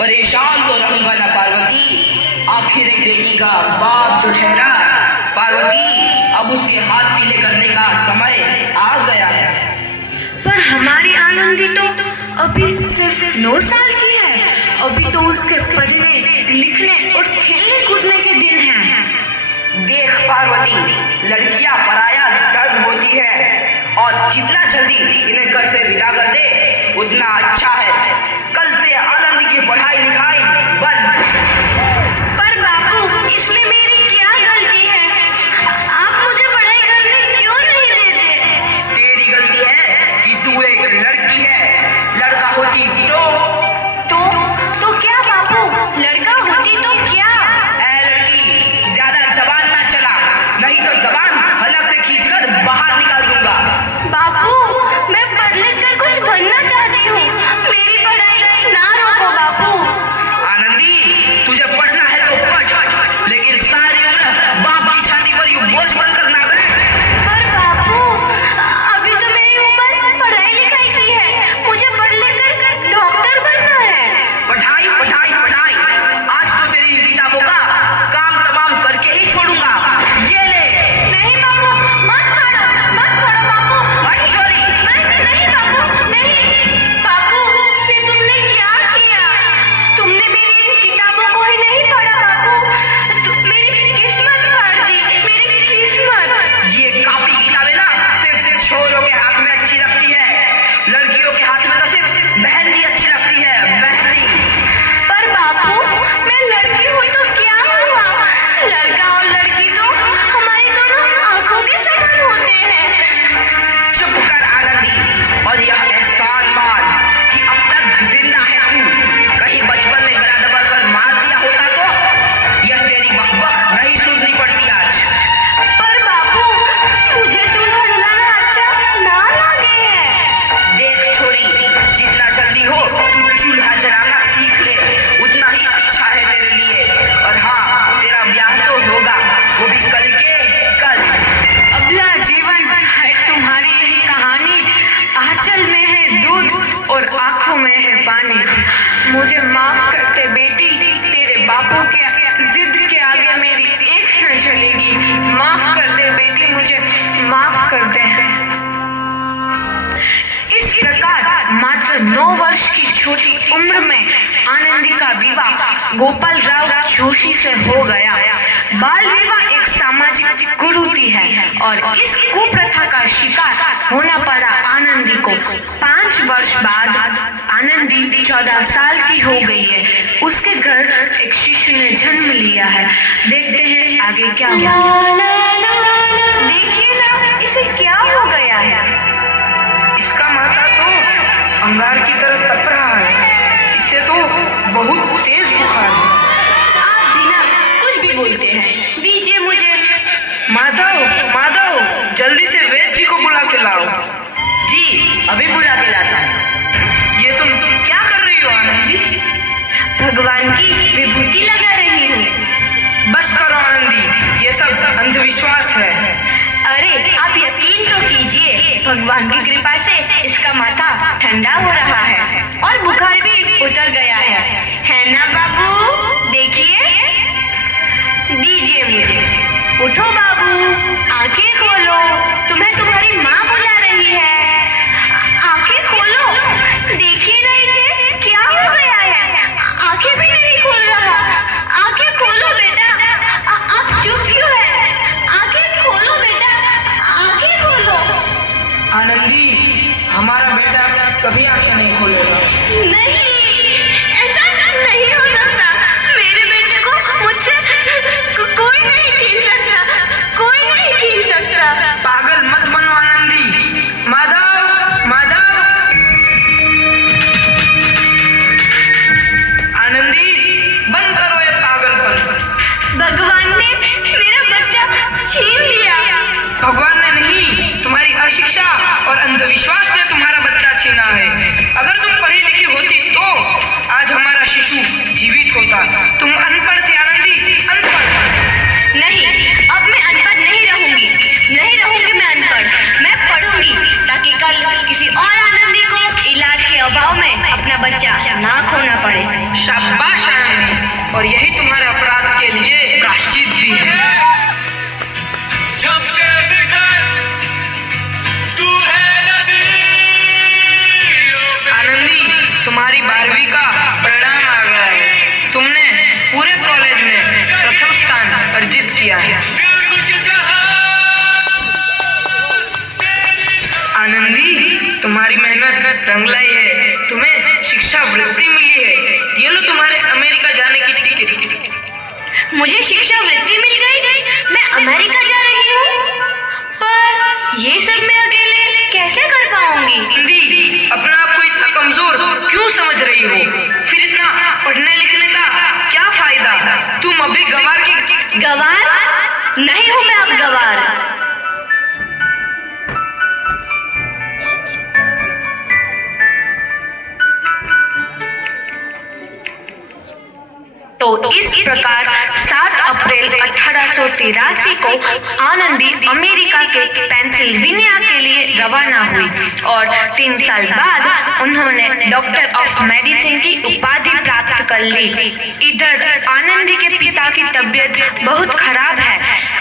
परेशान तो रहूंगा ना पार्वती, आखिर एक बेटी का बाप जो ठहरा। पार्वती, अब उसके हाथ पीले करने का समय आ गया है। पर हमारी आनंदी तो अभी सिर्फ 9 साल की है। अभी तो उसके पढ़ने लिखने और खेलने कूदने के दिन हैं। देख पार्वती, लड़कियां पराया धन होती है और जितना जल्दी इन्हें घर से विदा कर दे उतना अच्छा है। कल से आनंद की पढ़ाई लिखाई बंद। पर बापू, इसमें मेरी क्या गलती है? आप मुझे पढ़ाई करने क्यों नहीं देते? तेरी गलती है कि तू एक लड़की है। लड़का होती तो क्या बापू? लड़का होती तो क्या? लड़की, ज्यादा जबान ना चला, नहीं तो जबान हलक से खींचकर बाहर निकाल दूंगा। बापू, मैं पढ़ लिख कर कुछ बनना चाहती हूँ। मेरी पढ़ाई ना रोको बापू। आनंदी, तुझे पढ़ना है तो पढ़, लेकिन सारी उम्र बाप की छाती पर यूं बोझ बनकर ना बैठ। पर बापू, अभी तो मेरी उम्र पढ़ाई लिखाई की है। मुझे पढ़ लिख कर डॉक्टर बनना है। पढ़ाई पढ़ाई पढ़ाई, आज तो तेरी किताबों का काम तमाम करके ही छोड़ूंगा। ये ले। नहीं बापू, मत फाड़ो बापू। हट छोरी। नहीं बापू, नहीं। बापू, ये तुमने क्या किया? तुमने मेरी इन किताबों को ही नहीं फाड़ा बापू, मेरी किस्मत फाड़ दी, मेरी किस्मत। ये कॉपी किताबें ना सिर्फ छोरों के हाथ में अच्छी लगती है, लड़कियों के हाथ में तो सिर्फ मेहंदी अच्छी लगती है, मेहंदी। पर बापू, मैं लड़की हूँ तो क्या हुआ? लड़का और लड़की तो हमारी दोनों आंखों के समान होते हैं। चुप कर आनंदी, और यह एहसान मान कि अब तक जिंदा है तू। कहीं बचपन में गला दबाकर मार दिया होता तो यह तेरी बकबक नहीं सुननी पड़ती आज। पर बापू, मुझे चूल्हा जलाना अच्छा ना लगे है। देख छोरी, जितना जल्दी हो तू चूल्हा जलाना सीख ले, उतना ही अच्छा है तेरे लिए। और हाँ, तेरा ब्याह तो होगा, वो भी कल के कल। अबला जीवन है तुम्हारी यही कहानी। आंचल में है दूध और आंखों में है पानी। मुझे माफ करते बेटी, तेरे बापू के जिद के आगे मेरी एक न चलेगी। माफ कर दे बेटी, मुझे माफ कर दे। इस प्रकार मात्र 9 वर्ष की छोटी उम्र में आनंदी का विवाह गोपाल राव जोशी से हो गया। बाल विवाह एक सामाजिक कुरीति है और इस कुप्रथा का शिकार होना पड़ा आनंदी को। 5 वर्ष बाद आनंदी 14 साल की हो गई है। उसके घर एक शिशु ने जन्म लिया है। देखते हैं आगे क्या हुआ। देखिए ना, इसे क्या हो गया है? इसका माथा तो अंगार की तरह तप रहा है। इसे तो बहुत तेज बुखार है। आप बिना कुछ भी बोलते हैं, दीजिए मुझे। माधव, माधव, जल्दी से वैद्य जी को बुला के लाओ। जी, अभी बुला के लाता हूँ। ये तुम क्या कर रही हो आनंदी? भगवान की विभूति लगा रही हूँ। बस करो आनंदी, ये सब अंधविश्वास है। अरे आप यकीन तो कीजिए, भगवान की कृपा से इसका माथा ठंडा हो रहा है और बुखार भी उतर गया है ना बाबू? देखिए, दीजिए मुझे। उठो बाबू, आंखें खोलो, तुम्हें तुम्हारी माँ बुला रही है। आंखें खोलो, देखिए ना इसे क्या हो गया है। आंखें भी नहीं खोल रहा। आंखें खोलो बेटा। आप चुप क्यों है? आंखें खोलो बेटा, आंखें खोलो। आनंदी, हमारा बेटा कभी आंखें नहीं खोलेगा। नहीं, ऐसा नहीं हो सकता। मेरे बेटे को मुझसे कोई नहीं छीन सकता, कोई नहीं छीन सकता। पागल मत बनो आनंदी। माधव, माधव। आनंदी, बंद करो ये पागलपन। भगवान ने मेरा बच्चा छीन लिया। भगवान ने नहीं, तुम्हारी अशिक्षा और अंधविश्वास ने तुम्हारा बच्चा छीना है। अगर तुम पढ़ी लिखी होती तो आज हमारा शिशु जीवित होता। तुम अनपढ़ थी आनंदी, अनपढ़। नहीं, अब मैं अनपढ़ नहीं रहूंगी। नहीं रहूंगी मैं अनपढ़। मैं पढ़ूंगी ताकि कल किसी और आनंदी को इलाज के अभाव में अपना बच्चा ना खोना पड़े। शाबाश। के लिए प्रायश्चित भी है। जब से दिखा तू है नदी। आनंदी, तुम्हारी 12वीं का परिणाम आ गया है। तुमने पूरे कॉलेज में प्रथम स्थान अर्जित किया है। दिल खुश जहां आनंदी, तुम्हारी मेहनत रंग लाई है। तुम्हें शिक्षा वृत्ति मिली है। ये लो तुम्हारे अमेरिका जाने की टिकट। मुझे शिक्षा वृत्ति मिल गई, मैं अमेरिका जा रही हूँ। पर ये सब मैं अकेले कैसे कर पाऊंगी? आनंदी, अपने आप को इतना कमजोर क्यों समझ रही हो? फिर इतना पढ़ने लिखने का क्या फायदा? तुम अभी गवार की गवार नहीं हूँ मैं अब गवार। तो इस प्रकार 7 अप्रैल 1883 को आनंदी अमेरिका के पेंसिल्वेनिया के लिए रवाना हुई और 3 साल बाद उन्होंने डॉक्टर ऑफ मेडिसिन की उपाधि प्राप्त कर ली। इधर आनंदी के पिता की तबीयत बहुत खराब है।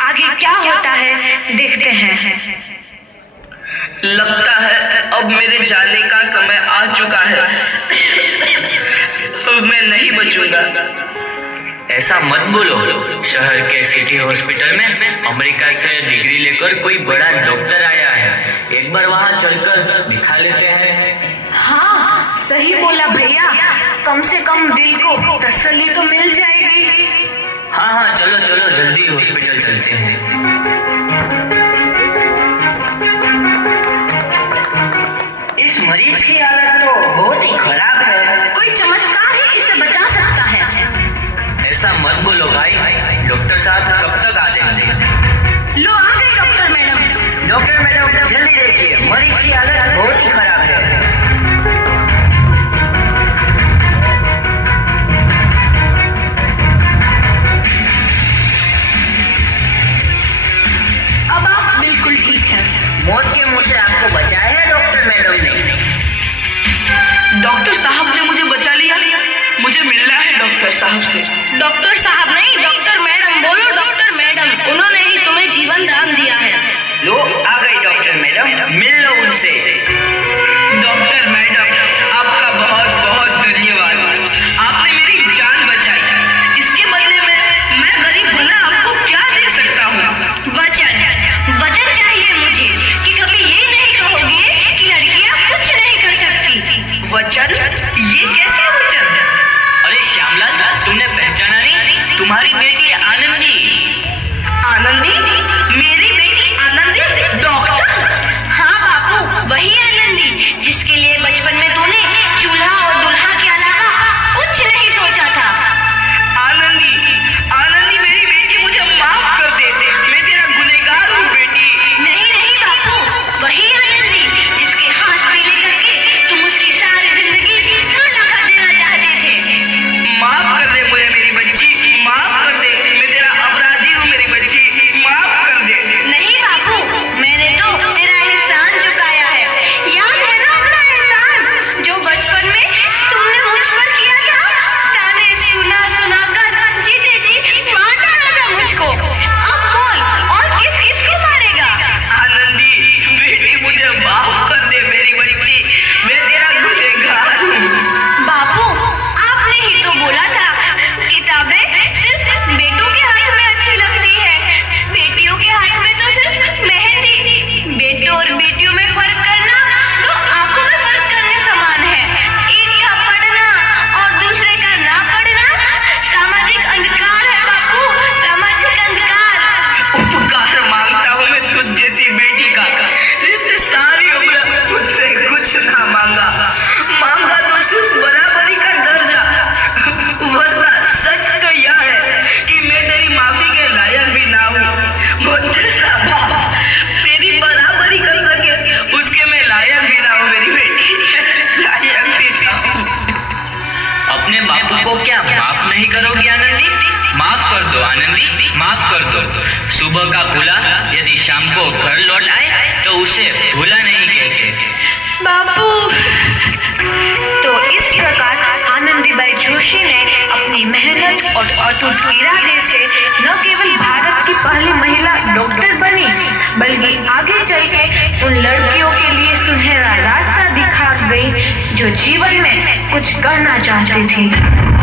आगे क्या होता है देखते हैं। लगता है अब मेरे जाने का समय आ चुका है। अब मैं नहीं बचूंगा। ऐसा मत बोलो। शहर के सिटी हॉस्पिटल में अमेरिका से डिग्री लेकर कोई बड़ा डॉक्टर आया है। एक बार वहाँ चलकर दिखा लेते हैं। हाँ, सही बोला भैया। कम से कम दिल को तसल्ली तो मिल जाएगी। हाँ हाँ, चलो चलो जल्दी हॉस्पिटल चलते हैं। इस मरीज की हालत तो बहुत ही खराब है। कोई चमत्कार ही इसे बचा सकता है। ऐसा मत बोलो भाई। डॉक्टर साहब कब तक आ जाएंगे? लो आ गए डॉक्टर मैडम। डॉक्टर मैडम जल्दी देखिए, मरीज की हालत बहुत ही खराब है। अब आप बिल्कुल ठीक हैं। मौत के मुंह से आपको बचाया है डॉक्टर मैडम ने। डॉक्टर साहब ने मुझे बचा लिया। मुझे मिलना है डॉक्टर साहब से। डॉक्टर साहब नहीं, डॉक्टर मैडम बोलो। डॉक्टर मैडम, उन्होंने ही तुम्हें जीवन दान दिया है। लो आ गई डॉक्टर मैडम, मिल लो उनसे। डॉक्टर मैडम, आपका बहुत बहुत धन्यवाद। आपने मेरी जान बचाई। इसके बदले में मैं गरीब भला आपको क्या दे सकता हूँ? वचन चाहिए मुझे कि कभी ये नहीं कहोगे कि लड़कियां कुछ नहीं कर सकती। वचन? ये कैसे वचन? अरे श्यामलाल, तुमने पहचाना नहीं? तुम्हारी बेटी आनंदी। आनंदी? मेरी बेटी आनंदी? डॉक्टर? हाँ बापू, वही आनंदी जिसके लिए बचपन में तूने चूल्हा और दुल्हा के अलावा कुछ नहीं सोचा था। आनंदी, आनंदी मेरी बेटी, मुझे माफ कर दे। मैं तेरा गुनहगार हूँ बेटी। नहीं नहीं बापू, वही आनंदी जिसके हाथ पीले करके तुम उसकी सारी जिंदगी काला कर देना चाहते थे। माफ कर दे मुझे मेरी बच्ची, माफ कर दे। मैं तेरा अपराधी हूँ मेरी बच्ची, माफ कर दे। नहीं बापू, मैंने तो तेरा एहसान चुकाया है। याद है ना अपना एहसान जो बचपन में तुमने मुझ पर किया था? ताने सुना सुना कर जीते जी मार डाला था मुझको। अब बोल, और किस किस को मारेगा? आनंदी बेटी, मुझे माफ कर दे मेरी बच्ची। मैं तेरा गुनहगार हूँ। बापू, आपने ही तो बोला था किताबें सिर्फ बेटों के हाथ में अच्छी लगती है, बेटियों के हाथ में तो सिर्फ मेहंदी। बेटों और बेटियों में फर्क करना तो आंखों में फर्क करने समान है। एक का पढ़ना और दूसरे का ना पढ़ना सामाजिक अंधकार है बापू, सामाजिक अंधकार। उपकार मांगता हूँ मैं तुझ जैसी बेटी का, जिसने सारी उम्र मुझसे कुछ ना मांगा। मांगा तो सिर्फ बराबरी का दर्जा। वरना सच तो यह है कि मैं तेरी माफी के लायक भी ना हूँ। मुझ जैसा बाप तेरी बराबरी कर सके, उसके मैं लायक भी ना हूँ मेरी बेटी, लायक भी ना हूँ। अपने बापू को क्या माफ नहीं करोगी आनंदी? माफ कर दो आनंदी, माफ कर दो। सुबह का भूला यदि शाम को घर लौट आए तो उसे भूला नहीं कहते। बापू। तो इस प्रकार आनंदीबाई जोशी ने अपने अपनी मेहनत और अटूट इरादे से न केवल भारत की पहली महिला डॉक्टर बनी, बल्कि आगे चल के उन लड़कियों के लिए सुनहरा रास्ता दिखा गई जो जीवन में कुछ करना चाहती थी।